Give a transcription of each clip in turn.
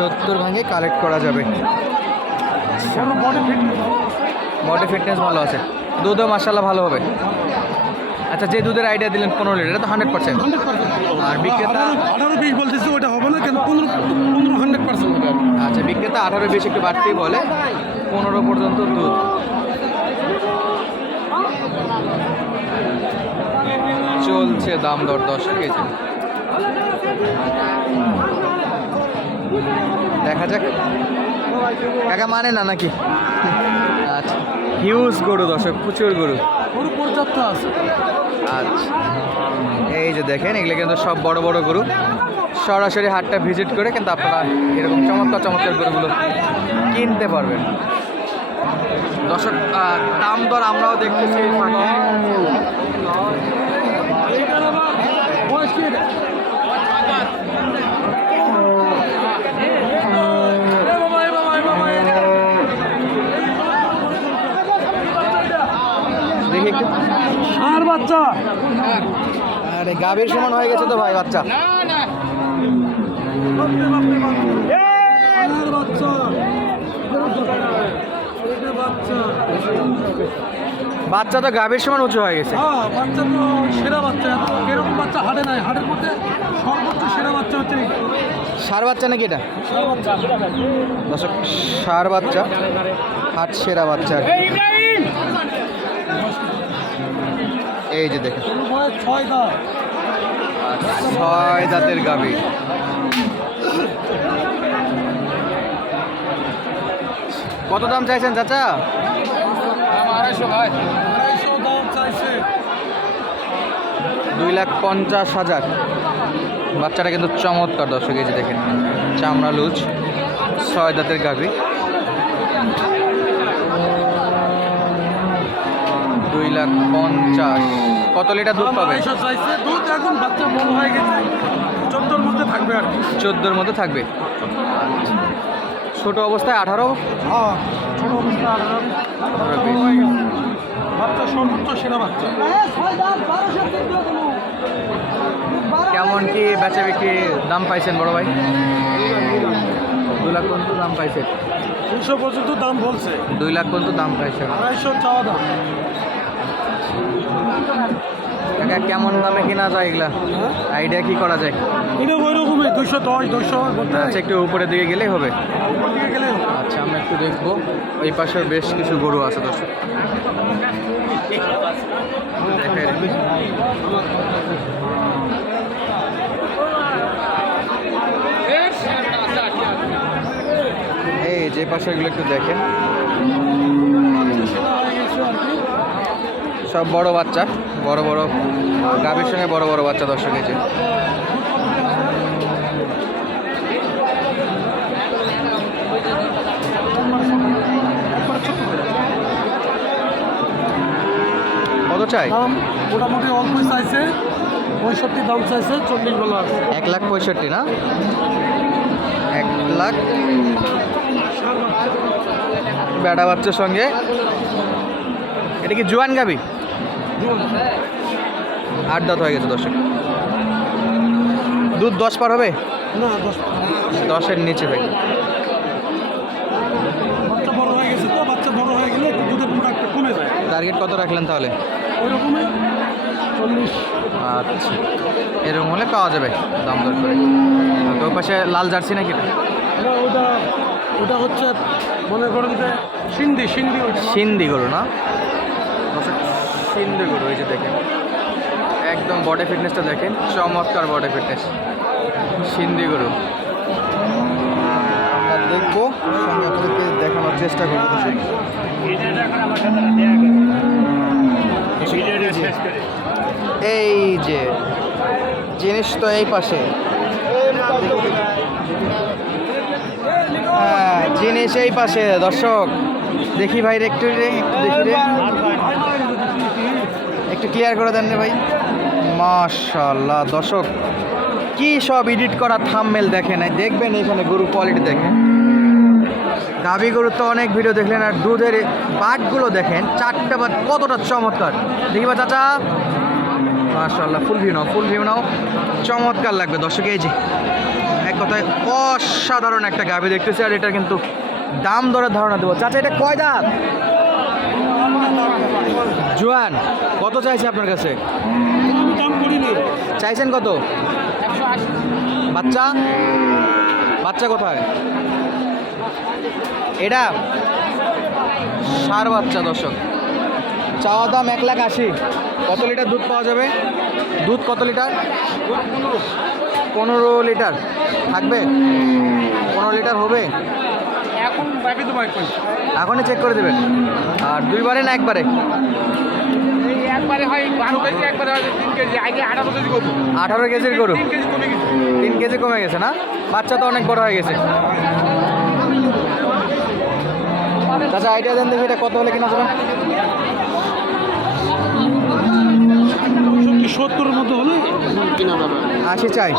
সত্তর ভাঙে কালেক্ট করা যাবে। বডি ফিটনেস ভালো আছে। দুধও মাসাল্লাহ ভালো হবে। আচ্ছা যে দুধের আইডিয়া দিলেন পনেরো লিটার এটা তো হান্ড্রেড পার্সেন্ট আর বিক্রেতা আঠারো বিশ বলতেছে ওটা হবে না কেন? পনেরো পনেরো হান্ড্রেড পার্সেন্ট আচ্ছা বিক্রেতা আঠারো বেশি একটু বাড়তেই বলে। পনেরো পর্যন্ত দুধ। চলছে দাম দর দশ কেজি। দেখা যাক। কাকা মানে না নাকি? আচ্ছা। হিউজ গরু দর্শক প্রচুর গরু। গরু পর্যাপ্ত আছে। আচ্ছা। এই যে দেখেন এগুলো কিন্তু সব বড় বড় গরু। সরাসরি হাটটা ভিজিট করে কিন্তু আপনারা এরকম চমৎকার চমৎকার গরুগুলো কিনতে পারবেন। দর্শক দাম দর আমরাও দেখতেছি এই ফাঁকে। দেখি একটু আর বাচ্চা। আরে গাভীর সমান হয়ে গেছে তো ভাই বাচ্চা। বাচ্চা এটা বাচ্চা বাচ্চা তো গাভীর সমান উঁচু হয়ে গেছে। হ্যাঁ বাচ্চা তো সেরা বাচ্চা। এরকম বাচ্চা হাটে নাই। হাটের মধ্যে সর্বোচ্চ সেরা বাচ্চা হচ্ছে। সার বাচ্চা নাকি এটা? দর্শক সার বাচ্চা। হাট সেরা বাচ্চা। এই যে দেখেন। ছয় দাঁতের গাভী। কত দাম চাইছেন চাচা? দুই লাখ পঞ্চাশ হাজার। বাচ্চাটা কিন্তু চমৎকার দর্শক, এই যে দেখেন। চামড়া লুজ, ছয় দাঁতের গাভী। দুই লাখ পঞ্চাশ। কত লিটার দুধ পাবে? দুধ এখন বাচ্চা বড় হয়ে গেছে। চোদ্দোর মধ্যে থাকবে আর কি। চোদ্দোর মধ্যে থাকবে? ছোট অবস্থায় আঠারো? হ্যাঁ ছোট অবস্থা আঠারো। বাচ্চা বড় গেছে। বাচ্চা সর্বোচ্চ সেরা বাচ্চা। কেমন কি বেচা বিক্রি দাম পাইছেন বড় ভাই? দু লাখ পর্যন্ত দাম পাইছেন তিনশো পর্যন্ত দাম বলছে। দুই লাখ পর্যন্ত দাম পাইছেন আড়াইশো চাওয়া দাম। কাকা কেমন দামে কিনা যায় এগুলা? হ্যাঁ? আইডিয়া কি করা যায়? এটা ওই রকমই দুশো দশ দুশো আচ্ছা একটু উপরের দিকে গেলেই হবে। আচ্ছা আমরা একটু দেখব। ওই পাশে বেশ কিছু গরু আছে দর্শক। এই যে পাশে এগুলো একটু দেখেন। হয়ে সব বড় বাচ্চা। বড় বড় গাভীর সঙ্গে বড় বড় বাচ্চা দর্শক এই যে। করে। কত চাই? মোটামুটি অল্পই চাইছে পঁয়ষট্টি দাম চাইছে চল্লিশ বেলা আছে। এক লাখ পঁয়ষট্টি না? এক লাখ। বেড়া বাচ্চার সঙ্গে। এটা কি জোয়ান গাবি আট দাঁত হয়ে গেছে দর্শক দুধ দশ পার হবে? না দশের নিচে ভাই। বাচ্চা বড় হয়ে গেছে তো বাচ্চা বড় হয়ে গেলে একটু দুধের প্রোডাক্টটা কমে যায়। টার্গেট কত রাখলেন তাহলে? চল্লিশ। আচ্ছা। এরকম হলে পাওয়া যাবে দাম দর করে। তো ওই পাশে লাল জার্সি নাকি ওটা ওটা হচ্ছে মনে করেন যে সিন্ধি সিন্ধি সিন্ধি গরু না? সিন্ধি গরু এই যে দেখেন। একদম বডি ফিটনেসটা দেখেন চমৎকার বডি ফিটনেস। সিন্ধি গরু। আমরা দেখব সঙ্গে আপনাদেরকে দেখানোর চেষ্টা করব এই যে জিনিস তো এই পাশে। হ্যাঁ জিনিস এই পাশে দর্শক। দেখি ভাই রে, একটু রে একটু দেখি রে। একটু ক্লিয়ার করে দেন ভাই। মাশাল্লাহ দর্শক, কি সব এডিট করা থামমেল দেখেন? এই দেখবেন এখানে গরু কোয়ালিটি দেখেন। গাভি গরুর তো অনেক ভিডিও দেখলেন আর দুধের বাটগুলো দেখেন, চারটা বাট কতটা চমৎকার। দেখি বা চাচা। মাশাল্লাহ ফুল ভিউ নাও ফুল ভিউ নাও। চমৎকার লাগবে দর্শক, এই যে। এক কথায় অসাধারণ একটা গাভি দেখতেছি আর এটা কিন্তু দাম দরের ধারণা দেবো। চাচা, এটা কয় দাঁত? জোয়ান, কত চাইছে আপনার কাছে? চাইছেন কত? বাচ্চা? বাচ্চা কোথায়? এটা? সার বাচ্চা, দর্শক। চাওয়া দাম এক লাখ আশি। কত লিটার দুধ পাওয়া যাবে? দুধ কত লিটার? পনেরো লিটার। থাকবে? পনেরো লিটার হবে? এখন ভাবি তো বাইক এখনই চেক করে দেবেন আর দুইবারে না একবারে? একবারে হয় বারো কেজি একবারে হয় তিন কেজি। আগে আঠারো কেজি করব আঠারো কেজির গরু? তিন কেজি কমে গেছে। তিন কেজি কমে গেছে না? বাচ্চা তো অনেক বড় হয়ে গেছে। চাচা আইডিয়া দেন দেখি এটা কত হলে কিনা যাবে? সত্তরের মধ্যে হলে কিনা যাবে। আশি চাই।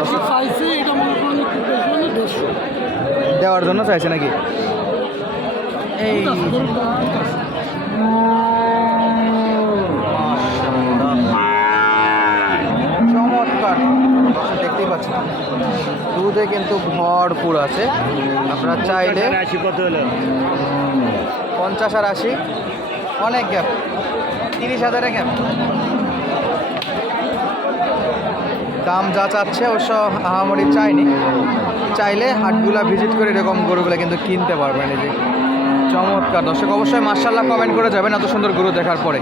আশি চাইছে এটা মনে করুন দেড়শো। দেওয়ার জন্য চাইছে নাকি? এই চমৎকার। দেখতেই পাচ্ছেন। দুধে কিন্তু ভরপুর আছে। আপনারা চাইলে পঞ্চাশ আর আশি। অনেক গ্যাপ তিরিশ হাজারের গ্যাপ দাম যা চাচ্ছে অবশ্য আহামরি চাইনি। চাইলে হাটগুলা ভিজিট করে এরকম গরুগুলা কিন্তু কিনতে পারবেন এই যে। চমৎকার। দর্শক অবশ্যই মার্শাল্লাহ কমেন্ট করে যাবেন এত সুন্দর গরু দেখার পরে।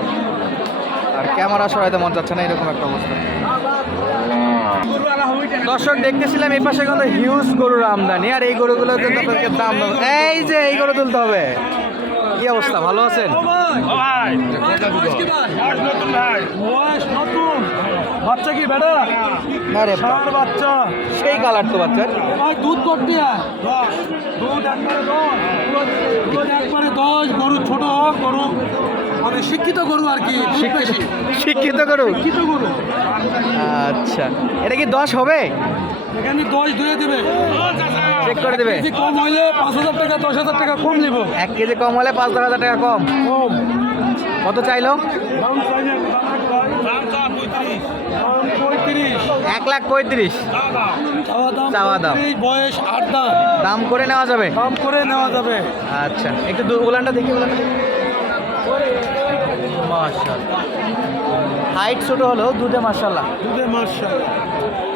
আর ক্যামেরা সরাইতে মন যাচ্ছে না এরকম একটা অবস্থা। দর্শক দেখতেছিলাম এই পাশে কিন্তু হিউজ গরুর আমদানি আর এই গরুগুলো কিন্তু আপনাদেরকে দাম এই যে এই গরু তুলতে হবে। কি অবস্থা? ভালো আছেন? বাচ্চা কি বেটা? না রে ষাঁড় বাচ্চা। সেই কালার তো বাচ্চা। ভাই দুধ করতে দশ। দুধ একবারে দশ দুধ একবারে দশ। গরু ছোট হোক গরু মানে শিক্ষিত গরু আর কি শিক্ষিত গরু? শিক্ষিত গরু। আচ্ছা। এটা কি দশ হবে? এখানে দশ ধুয়ে দেবে। চেক করে দেবে। কেজি কম হইলে পাঁচ হাজার টাকা দশ হাজার টাকা কম নিব। এক কেজি কম হলে পাঁচ দশ হাজার টাকা কম। কম। কত চাইলো দাম চাইলে দাম চা পঁয়ত্রিশ দাম পঁয়ত্রিশ এক লাখ পঁয়ত্রিশ। চাওয়া দাম। বয়স আট দাম দাম করে নেওয়া যাবে? দাম করে নেওয়া যাবে আচ্ছা একটু উলানটা দেখি। উলানটা হাইট ছোট হলো দুধে মাশাল্লাহ দুধে মাসা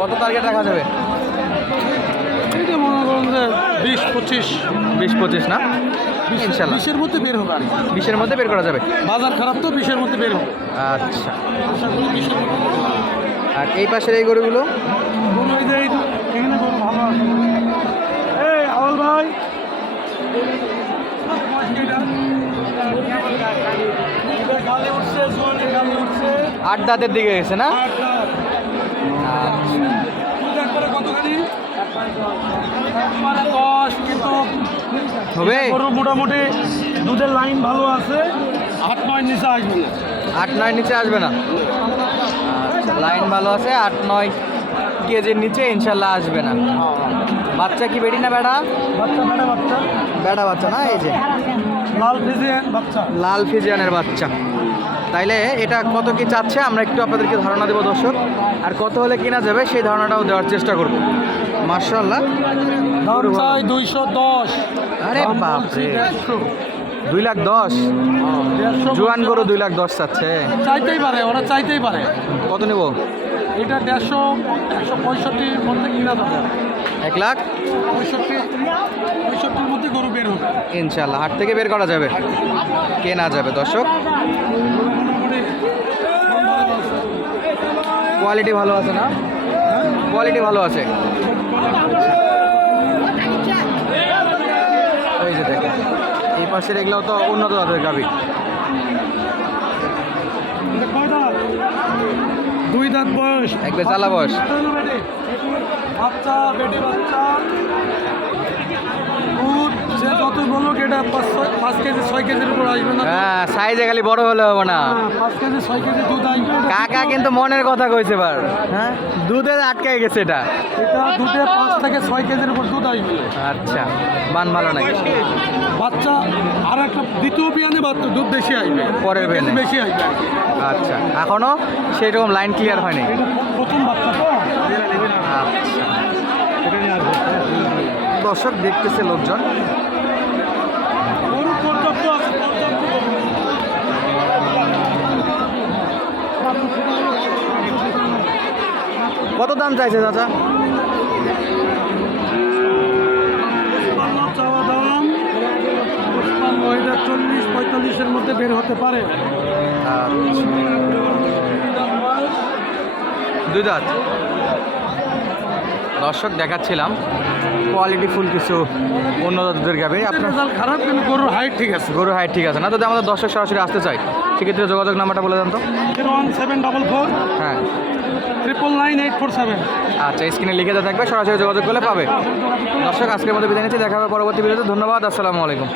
কত টার্গেট রাখা যাবে? এইটা মনে করুন যে বিশ পঁচিশ বিশ পঁচিশ না? ইনশাল্লাহ বিশের মধ্যে বের হবে বিশের মধ্যে বের করা যাবে। বাজার খারাপ তো বিশের মধ্যে বের হবে। আচ্ছা। আর এই পাশের এই গরুগুলো? আট দাঁতের দিকে গেছে না? হবে? গরু মোটামুটি দুধের লাইন ভালো আছে। আট নয় নিচে আসবে না। আট নয় নিচে আসবে না। লাইন ভালো আছে আট নয় কেজির নিচে ইনশাল্লাহ আসবে না। বাচ্চা কি বেটি না বেড়া? বাচ্চা বেটা বাচ্চা। বেড়া বাচ্চা না এই যে? লাল ফিজিয়ান বাচ্চা। লাল ফিজিয়ানের বাচ্চা। তাইলে এটা কত কি চাচ্ছে আমরা একটু আপনাদেরকে ধারণা দেবো দর্শক। আর কত হলে কিনা যাবে সেই ধারণাটাও দেওয়ার চেষ্টা করব। মার্শাল্লাহ দুইশো দশ। আরে দাম দুই লাখ দশ? জোয়ান গরু দুই লাখ দশ চাচ্ছে। চাইতেই পারে ওরা চাইতেই পারে। কত নেব? এটা দেড়শো একশো পঁয়ষট্টির মধ্যে কিনা যাবে। এক লাখ? পঁয়ষট্টি পঁয়ষট্টির মধ্যে গরু বের হবে। ইনশাল্লাহ হাট থেকে বের করা যাবে। কেনা যাবে দর্শক। কোয়ালিটি ভালো আছে না? কোয়ালিটি ভালো আছে। পাশের এগুলো তো উন্নত জাতের গাভি? দুই দাঁত বয়স। একবার চালা বয়স। বাচ্চা বেটি বাচ্চা। দুধ সে যত বলুক এটা পাঁচ কেজি ছয় কেজির উপর আসবে না হ্যাঁ সাইজে খালি বড় হলে হবে না। হ্যাঁ, পাঁচ কেজি ছয় কেজি দুধ আসবে কাকা কিন্তু মনের কথা কইছে বার হ্যাঁ? দুধে আটকায় গেছে এটা। এটা দুধে পাঁচ থেকে ছয় কেজির উপর দুধ আসবে। আচ্ছা মান ভালো নাই বাচ্চা আর একটা দ্বিতীয় বিয়ানে বাচ্চা দুধ বেশি আসবে পরের বিয়ানে। বেশি আসবে আচ্ছা এখনও সেই রকম লাইন ক্লিয়ার হয়নি প্রথম বাচ্চা তো। দর্শক দেখতেছে লোকজন। কত দাম চাইছে চাচা? চল্লিশ মধ্যে বের হতে পারে? দুই দাঁত। দর্শক দেখাচ্ছিলাম কোয়ালিটি ফুল কিছু উন্নত দুধের গাবে আপনার খারাপ কিন্তু গরুর হাইট ঠিক আছে। গরু হাইট ঠিক আছে। না যদি আমাদের দর্শক সরাসরি আসতে চাই সেক্ষেত্রে যোগাযোগ নাম্বারটা বলে দেন তো। Zero one seven double four হ্যাঁ। Triple nine eight four seven. আচ্ছা স্ক্রিনে লিখে দেওয়া থাকবে সরাসরি যোগাযোগ করলে পাবে। দর্শক আজকের মতো বিদায় নিচ্ছি দেখা হবে পরবর্তী ভিডিওতে। ধন্যবাদ আসসালামু আলাইকুম।